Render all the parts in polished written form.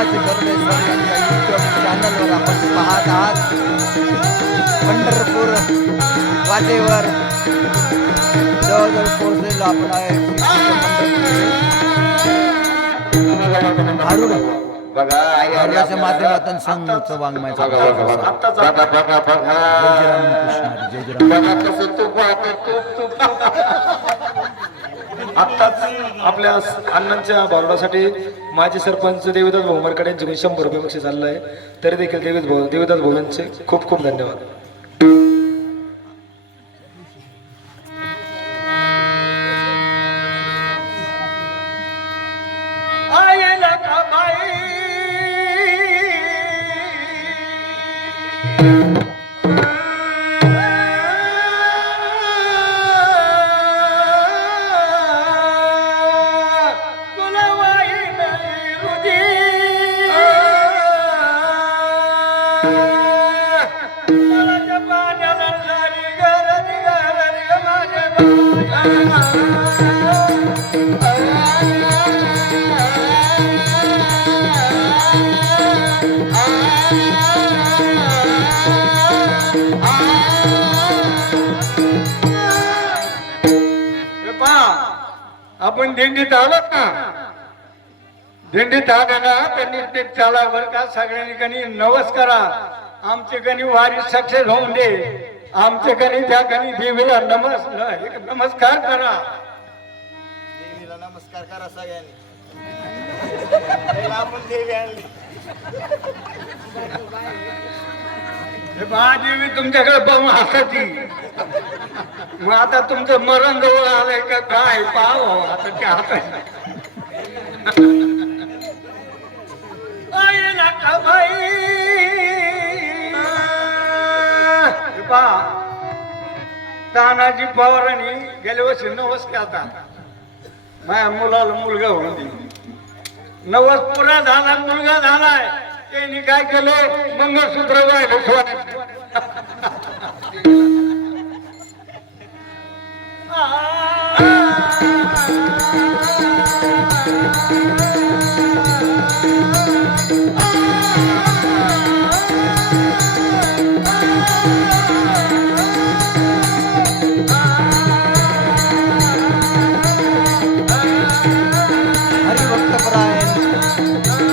शिवाजी गरुडेश्वर यांच्या यूट्यूब चॅनलवर आपण पाहत आहात. पंढरपूर वाटेवर जवळजवळ पोहोचलेलो आपण आहे. भारूडाच्या माध्यमातून संघ वाङ्मयाचा आत्ताच आपल्या अण्णांच्या भारुडासाठी माजी सरपंच देवीदास भाऊ मरकडे यांचे 100 रुपये बक्षीस झालेलं आहे. तरी देखील देवीदास भाऊ यांचे खूप खूप धन्यवाद. आपण दिंडीत आलोत ना, दिंडीत आले ना त्यांनी ते चालावर का सगळ्यांनी कणी नवस करा. आमचे कणी वारी सक्सेस होऊन दे. आमचे कणी त्या कणी देवीला नमस्कार करा. देवीला नमस्कार करा सगळ्यांनी. आपण देवी आणली. महादेवी तुमच्याकडे पाहून हसायची. मग आता तुमचं मरण जवळ आलंय का काय पाव आता ते हातायचं. तानाजी पवारांनी गेल्या वर्षी नवस केला. माझ्या मुलाला मुलगा होऊन दिली. नवस पुरा झाला, मुलगा झालाय. त्यांनी काय केलं, मंगळसूत्र वाहिलं सोन्याचं.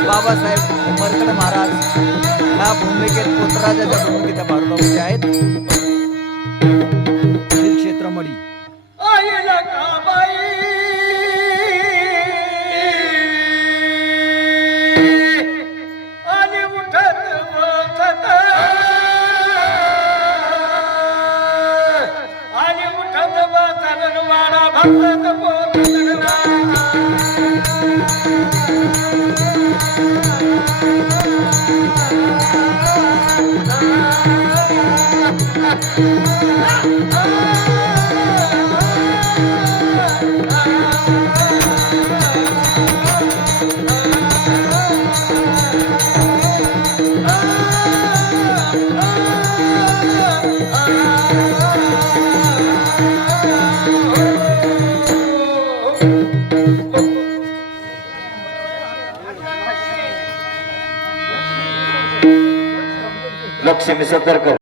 बाबासाहेब मरकड महाराज या भूमिकेत पोतराजाच्या भूमिकेच्या भारुडामध्ये आहेत. श्री क्षेत्र मडी. लक्ष्मी सतर्क.